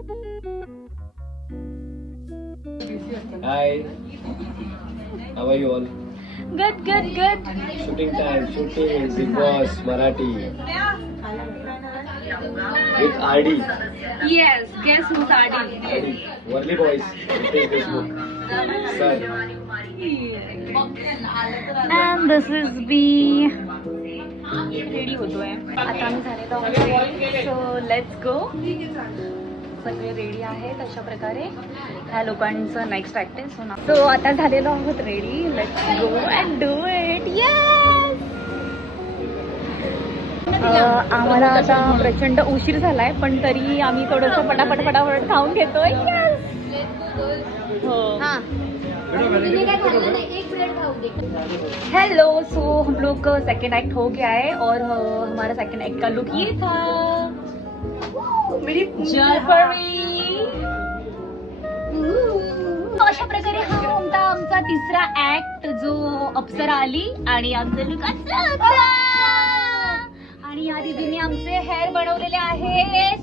Hi, how are you all? Good, good, good. Shooting time, shooting, Big Boss, Marathi. With RD. Yes, guess who's Adi? RD. Worli Boys, Ritesh Deshmukh. Sir. And this is me. Ready होतोय आता आम्ही झालेलो आहोत. So let's go. सगळे ready आहेत अशा प्रकारे. ह्या लोकांचं नेक्स्ट प्रॅक्टिस होणार. सो आता झालेलो आहोत ready. Let's go and do it. Yes. आम्हाला आता प्रचंड उशीर झालाय पण तरी आम्ही थोडंसं पटापट खाऊन घेतोय. हो. हेलो. सो हम लोग का सेकेंड एक्ट हो गया है और हमारा सेकेंड एक्ट का लुक ये था. अशा प्रकारे हा होता आमचा तिसरा ऍक्ट जो अप्सरा आली आणि आमचं लुक असं होतं. आणि या दीदीने आमचे हेअर बनवलेले आहेत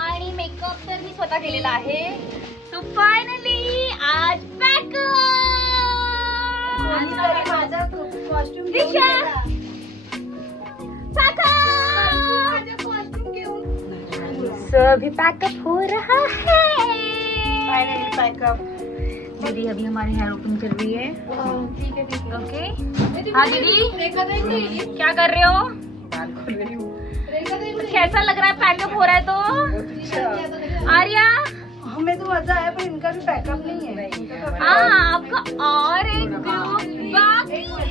आणि मेकअप तर मी स्वतः केलेला आहे. सो फायनली आज अभी पैकअप हो रहा है. Finally pack up. दीदी अभी हमारे हेयर ओपन कर रही है. ओके. हाँ दीदी क्या कर रहे हो? कैसा लग रहा है पैकअप हो रहा है तो? आर्या हमें तो मजा आया पर इनका भी पैकअप नहीं है. हाँ आपका और एक ग्रुप बाकी है.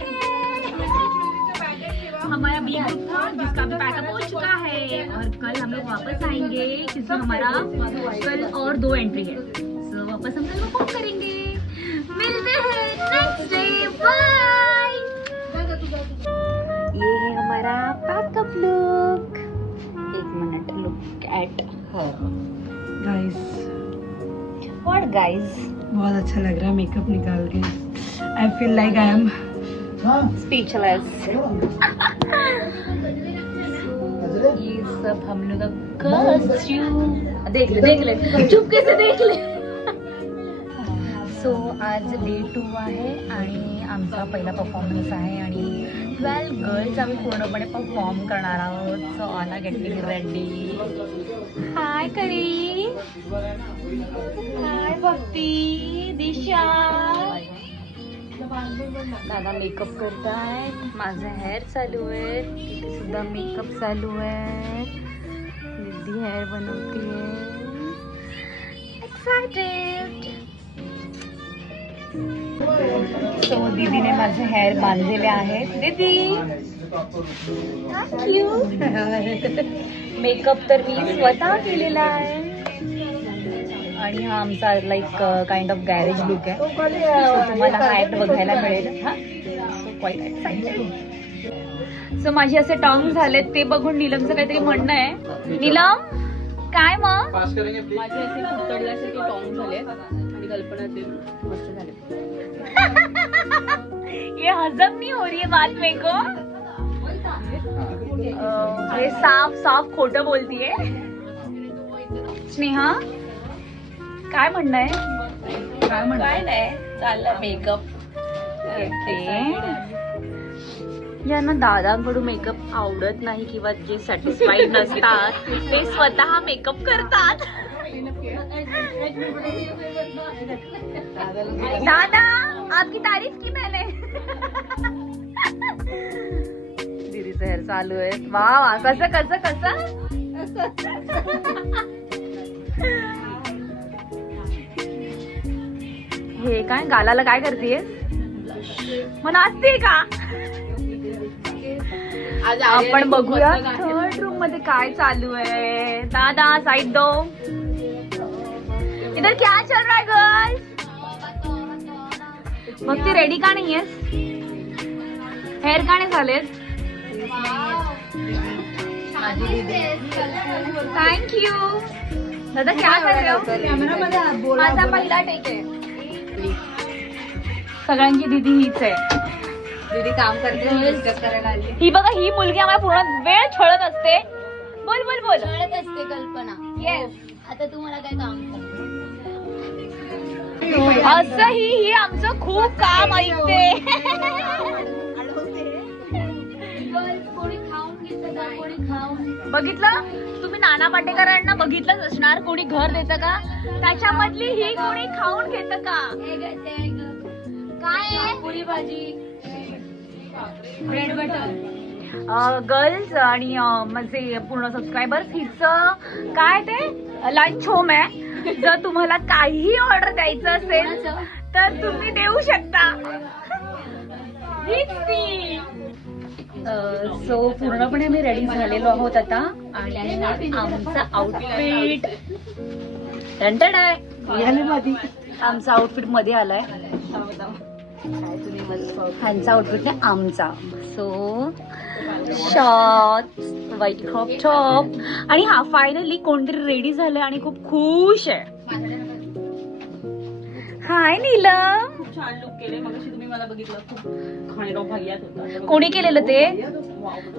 हमारा बी ग्रुप था जिसका भी पैकअप हो चुका है और कल हम लोग वापस आएंगे क्योंकि हमारा कल और 2 एंट्री है. सो वापस हम कल परफॉर्म करेंगे. मिलते हैं नेक्स्ट डे. बाय. ये है हमारा packup look. 1 minute. Look at guys. What guys? बहुत अच्छा लग रहा है मेकअप निकाल के. I feel like I am speechless. ये सब हम लोग का कॉस्ट्यूम. देख ले चुपके से देख ले. सो आज डे 2 आहे आणि आमचा पहिला परफॉर्मन्स आहे आणि 12 गर्ल्स आम्ही पूर्णपणे परफॉर्म करणार आहोत. So all are getting ready. Hi करी. हाय भक्ती. दिशा. दादा मेकअप करतायत. माझं हेअर चालू आहे. तिथे सुद्धा मेकअप चालू आहे. दीदी हेअर बनवतीये. एक्साइटेड. सो दीदीने माझे हेअर बांधलेले आहेत. दीदी थँक्यू. मेकअप तर मी स्वतः केलेला आहे आणि हा आमचा like kind of garage look आहे. सो तुम्हाला हा ऍक्ट बघायला मिळेल. हा क्वाईट एक्साइटेड. सो माझे असे टॉंग झालेत ते बघून नीलमचं काहीतरी म्हणणं आहे. नीलम काय मग? माझे असे पुतळल्यासारखे टॉंग झाले आणि कल्पनाचे मस्त झाले. ये हजम नहीं हो रही है बात मेरे को. ये साफ खोटं बोलतीये. स्नेहा काय म्हणणं आहे? काय नाही चाललं मेकअप. यांना दादांकडून मेकअप आवडत नाही किंवा जे सॅटिस्फाईड नसतात ते स्वतः मेकअप करतात. दादा आपकी तारीफ की मैंने. दीदीचं हेअर चालू आहे. वा कसं हे काय गालाला काय करतेय? मग नाचते का? आपण बघूया थर्ड रूम मध्ये काय चालू आहे. दादा साइड दो. इधर क्या चल रहा है गर्ल्स? मग ती रेडी का नाही आहेस? हेअर का नाही झालेत? थँक्यू. दादा क्या कर रहे हो? माझा पहिला टेक आहे. सगळ्यांची दीदी हीच आहे. दीदी काम करते. ही बघा ही मुलगी आम्हाला पूर्ण वेळ छळत असते. बोल बोल बोल. शाळेत असते कल्पना. येस. आता तुम्हाला काय काम सांग? असंही ही आमचं खूप काम ऐकते. कोणी खाऊन घेतं का? कोणी खाऊन बघितलं तुम्ही नाना पाटेकरांना बघितलंच असणार. कोणी घर देतं का त्याच्यामधली ही कोणी खाऊन घेतं का? काय आहे? पुरी भाजी, ब्रेड बटर. गर्ल्स आणि म्हणजे पूर्ण सबस्क्रायबर्स हिचं काय ते लंच होम आहे. जर तुम्हाला काहीही ऑर्डर द्यायचं असेल तर तुम्ही देऊ शकता. हीच ती. सो पूर्णपणे आम्ही रेडी झालेलो आहोत आता आणि आमचा आउटफिट रेंटेड आहे. आमचा आउटफिट मध्ये आलाय. ह्यांचा आउटफिट नाही आमचा. So shorts, white crop top आणि हा फायनली कोणतरी रेडी झालंय आणि खूप खुश आहे. हाय नीलम. खूप छान लुक केले. मगाशी तुम्ही मला बघितलं खूप खाणेराव भाग्यात होता. कोणी केलेलं ते?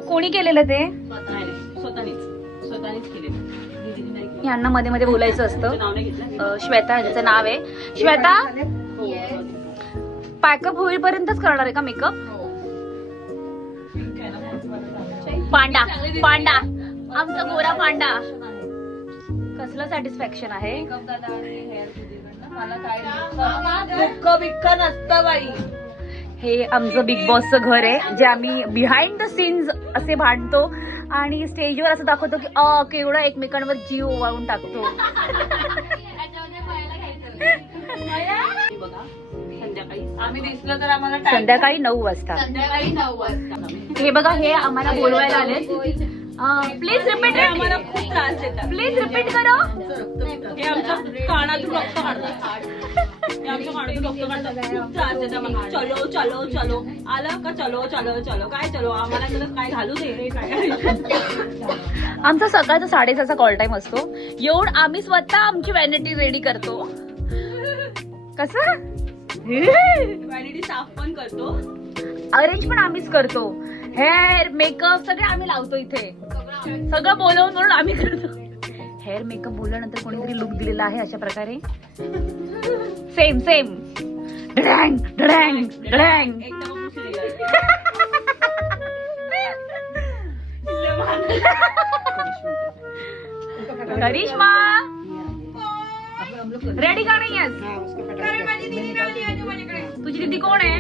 कोणी केलेलं ते? स्वतःनीच केले. यांना मध्ये मध्ये बोलायचं असतं. नाव नाही घेतलं. श्वेता यांचं नाव आहे. श्वेता पॅकअप होईपर्यंतच करणार आहे का मेकअप? पांडा पांडा आमचा गोरा पांडा. कसलं सॅटिस्फॅक्शन आहे. हे आमचं बिग बॉसचं घर आहे जे आम्ही बिहाइंड द सीन्स असे भांडतो आणि स्टेजवर असं दाखवतो की केवढा एकमेकांवर जीव ओवाळून टाकतो. बघा संध्याकाळी आम्ही दिसलं तर आम्हाला संध्याकाळी 9 वाजता. संध्याकाळी 9 वाजता. हे बघा हे आम्हाला बोलवायला आले. Please repeat. आम्हाला खूप त्रास देतात. प्लीज रिपीट करो. हे आमच्या कानातून रक्त काढतात. हे आमच्या कानातून रक्त काढतात. खूप त्रास देतात. मग चलो चलो चलो आलं का चलो चलो चलो काय चलो आम्हाला काय घालू दे रे काय. आमचा सकाळचा 6:30चा कॉल टाइम असतो. एवढं आम्ही स्वतः आमची व्हॅनिटी रेडी करतो. कसं व्हॅनिटी साफ पण करतो. अरेंज पण आम्हीच करतो. हेअर मेकअप सगळे आम्ही लावतो इथे. सगळं बोलवून म्हणून आम्ही करतो. हेअर मेकअप बोलल्यानंतर कोणीतरी लुक दिलेला आहे अशा प्रकारे. सेम सेम डडॅंग डडॅंग डडॅंग. एकदम करिश्मा रेडी का नाही आहेस? तुझी दीदी कोण आहे?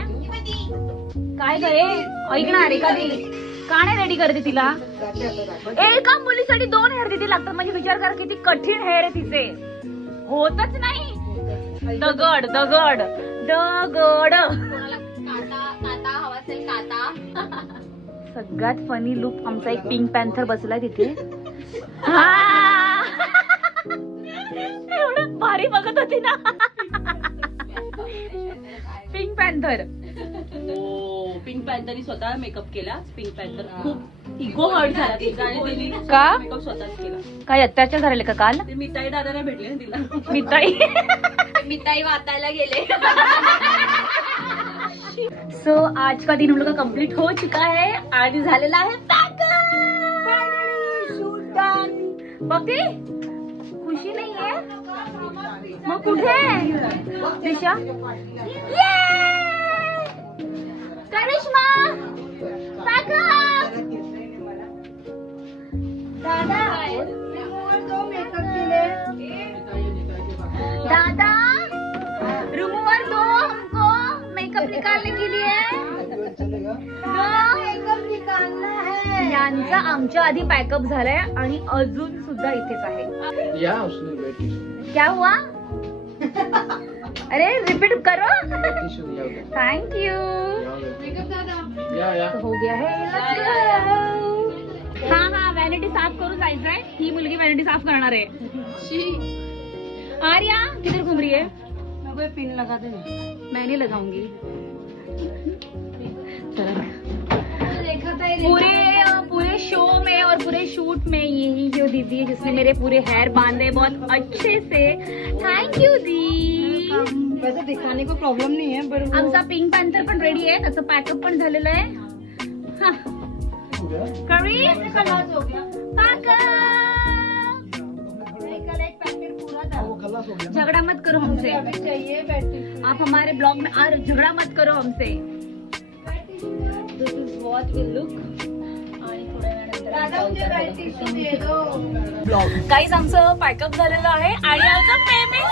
काय करे ऐकणार आहे कधी का नाही रेडी करते तिला? एका मुलीसाठी 2 हेअर दिदी लागतात. म्हणजे विचार कर किती कठीण हेअर आहे तिचे. होतच नाही. दगड दगड दगड. काटा हवा असेल काटा. सगळ्यात फनी लुक आमचा एक पिंक पॅन्थर बसलाय तिथे. एवढं भारी बघत होती ना पिंक पॅन्थर. पिंक पॅन्थरनी स्वतः मेकअप केला. पिंक पॅन्थर खूप इगो हर्ट झाला तिचा आणि तिने का? मेकअप स्वतःच केला. काय अत्याचार झाले का काल? ते मिताई दादाला भेटले ना तिला. मिताई मिताई वाचायला गेले. सो आज का दिन हम लोग का कंप्लीट हो चुका है आणि झालेला आहे बघते. खुशी नाही आहे मग कुठे दिशा? करिश्मा दादा दादा रूमवर दो हमको मेकअप निकालने के लिए. यांचा आमच्या आधी पॅकअप झालाय आणि अजून सुद्धा इथेच आहे. क्या हुआ? अरे रिपीट करो. Thank you. हो गया है. हाँ वॅनिटी साफ करून जायचंय. ही मुलगी वॅनिटी साफ करणार आहे. आर्या किधर घूम रही है? मैं पिन लगा दे. मैं नहीं लगाऊंगी. पूरे शो में और पूरे शूट में यही जो दीदी है जिसने मेरे पूरे हेयर बांधे बहुत अच्छे से. थैंक यू दी. वैसे दिखाने को प्रॉब्लेम नहीं है पर आमचा पिंक पॅन्थर पण रेडी आहे. त्याचं पॅकअप पण झालेलं आहे. करी झगड़ा मत करो हमसे, आप हमारे ब्लॉग में आ रहे, झगड़ा मत करो हमसे. दिस इज व्हॉट विल लुक. आणि थोड्या वेळानंतर गाईज आमचं पॅकअप झालेलं आहे आणि आमचं पेमेंट